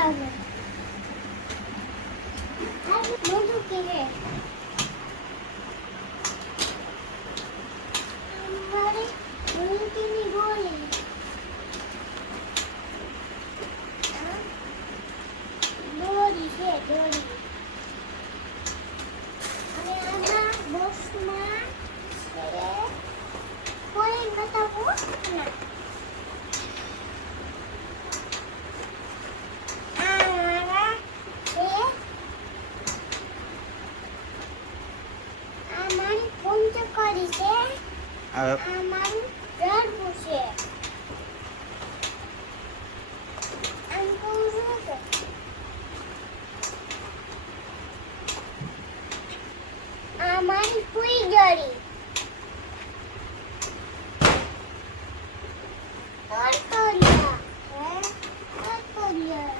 આવે આ મોટું કે મારી ઉલટીની ગોળી આ દોરી છે દોરી અને આમાં બોક્સમાં છે કોઈ બતાવું ના આ મારા છે આ મારી પંચકારી છે હવે આ મારું રડવું છે આમ કહું છું? કે આ મારી પૂઈ જડી તરતરિયા હે તરતરિયા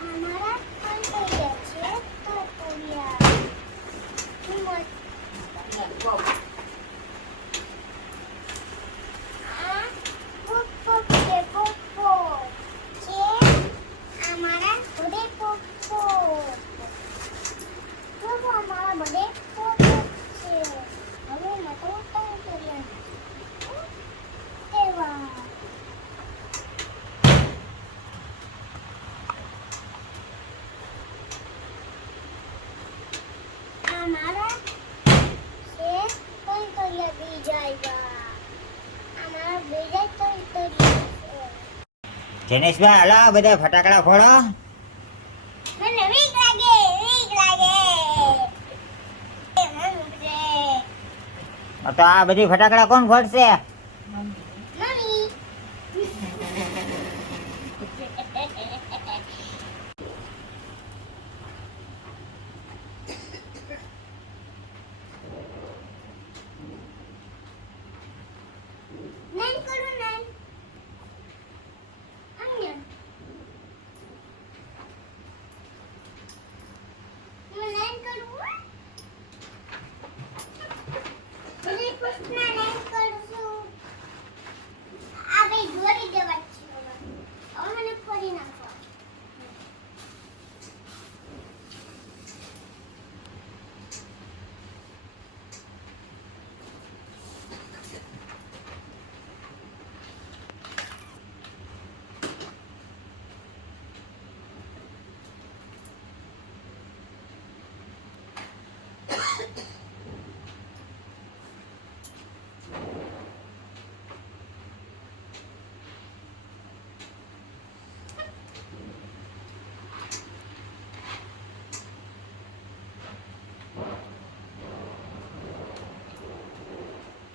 આ મારા તરતરિયા છે તરતરિયા કિંમત આ પોપો છે પોપો છે આ મારા બધે પોપો જો આ મારા બધે પોપો છે હવે મેં તો ઉતાર કર્યા એવા આ મારા છે કોઈ કર્યા બીજા આવ્યા અમારા બીજા કોઈ કર્યા જનેશભાઈ હાલો બધા ફટાકડા ફોડો. મને વીક લાગે વીક લાગે. એ મન છે તો આ બધી ફટાકડા કોણ ફોડશે? મમ્મી નાન કરો નાન અહીંયા હું નાન કરું મને પ્રશ્ન નાન કરશું આ બે જોડી દેવા છે હવે મને ફરી નાખો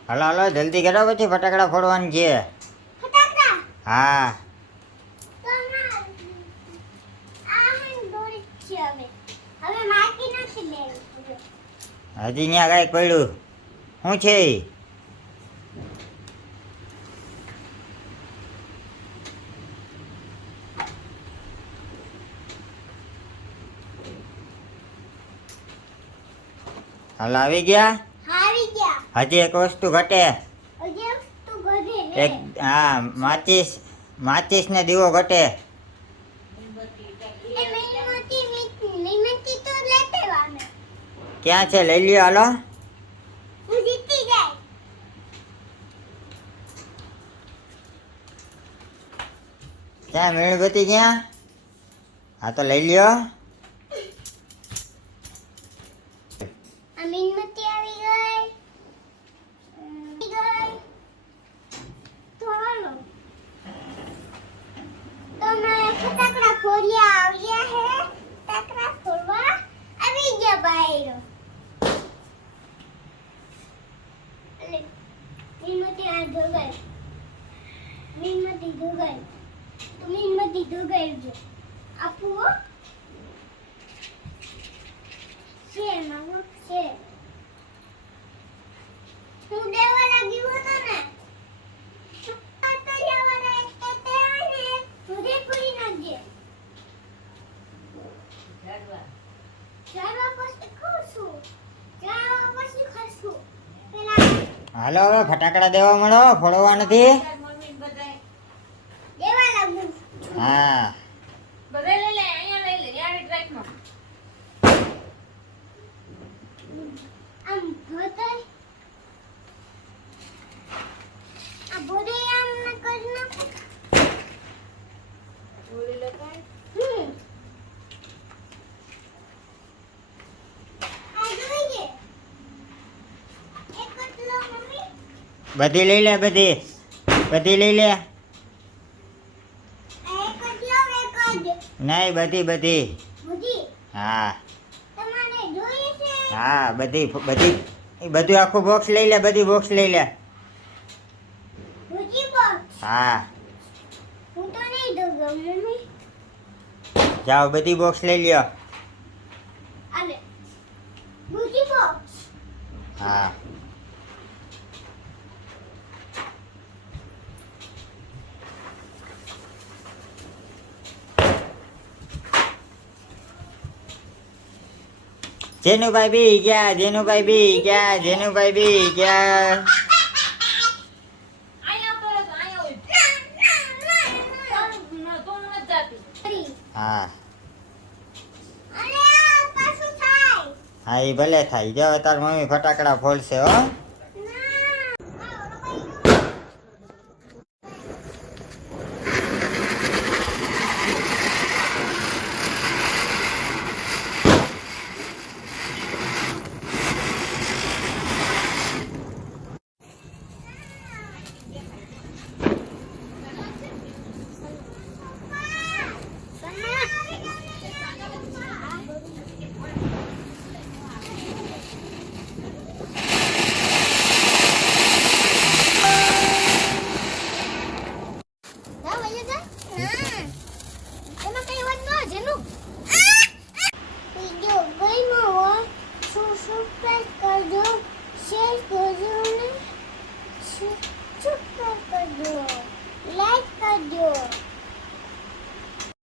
હાલો હલો જલ્દી કરો પછી ફટાકડા ફોડવાની છે. હા. હજી ત્યાં કાંઈ પડ્યું. શું છે? હાલ આવી ગયા? હજી એક વસ્તુ ઘટે. એક હા. માચીસ માચીસ ને દીવો ઘટે. ક્યાં છે? લઈ લ્યો હાલો. ક્યાં મીણબત્તી ક્યાં? હા તો લઈ લ્યો આ મીણબત્તી આવી ગઈ આવી ગઈ તો હાલો તો ફટાકડા ફોડ્યા આવ્યા હે? તકરા ફોડવા આવી ગયા બાયરો. એટલે મીણબત્તી આ ધોગાઈ મીણબત્તી ધોગાઈ તો મીણબત્તી ધોગાઈ જો હો. છે મામા છે. હું દેવા લાગી હતો ને હાલો હવે ફટાકડા દેવા મળો ફોડવા નથી. હા બધે લઈ લે અહીંયા લઈ લે યાર ટ્રેકમાં આમ ભોતર આ ભોરે આમ ન કરી નાખો બોલી લે કાંઈ. હમ આ જોઈએ એક જ લો મમ્મી બધી લઈ લે બધી. બધી લઈ લે. નહીં બધી બધી. હા. હા બધી બધી. બધું આખું બોક્સ લઈ લે બધી બોક્સ લઈ લે. હા. જાઓ બધી બોક્સ લઈ લ્યો. હા. જેનુભાઈ બી ગયા, જેનુભાઈ બી ગયા, જેનુભાઈ બી ગયા. હું. હા, એ ભલે થાય. જો, તાર મમ્મી ફટાકડા ફોડશે હો.